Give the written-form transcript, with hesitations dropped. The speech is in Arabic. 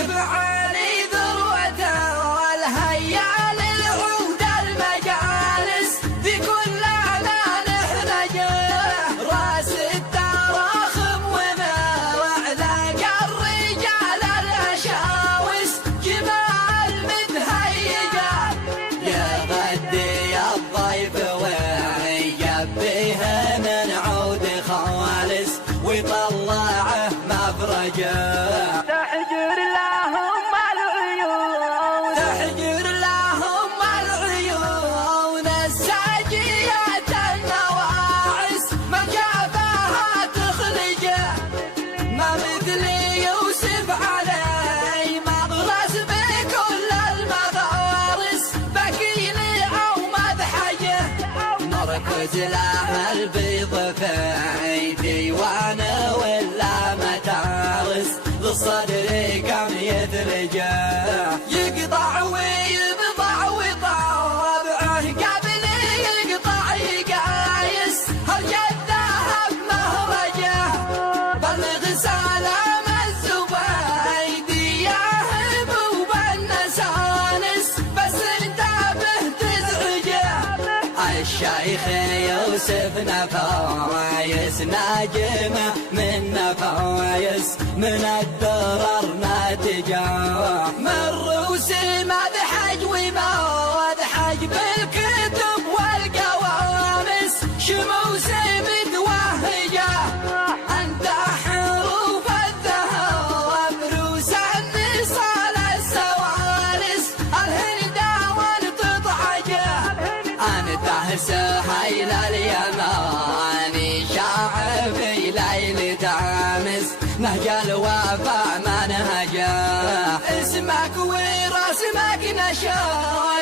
يوسف علي ذروته والهيا للعود المجالس في كل اعلان احرجه راس التراخم وعلاق الرجال الاشاوس جماع المتهيجه يغدي الضيف ويجبيه من عود خالص ويطلعه مفرجه تحجر لهم العيون تحجر لهم العيون الساجيات النواعس مكافاها تخلجه ما مثل يوسف علي مغرس بكل المغارس بكيني او مذحجه نركز له البيض في ديوان ولا متارس للصدر كم يثلجه يقطع ويبضع وطابعه قبل يقطع يقايس هالجذاب مهرجه بلغ سلام الزبيدي ياهب وبالنسانس بس انتبه تزعجه الشيخ يوسف نفايس ناجمه من نفايس من الدرر ناتجه من رؤوس مذحج ومذحج بالكتب والقوامس شموس متوهجه انت حروف الذهب روس النصال السوالس الهنداون تضحجه انت سهيل اليماني شاعر في ليل امس نهج الوفا منهجه اسمك ورسمك نشاط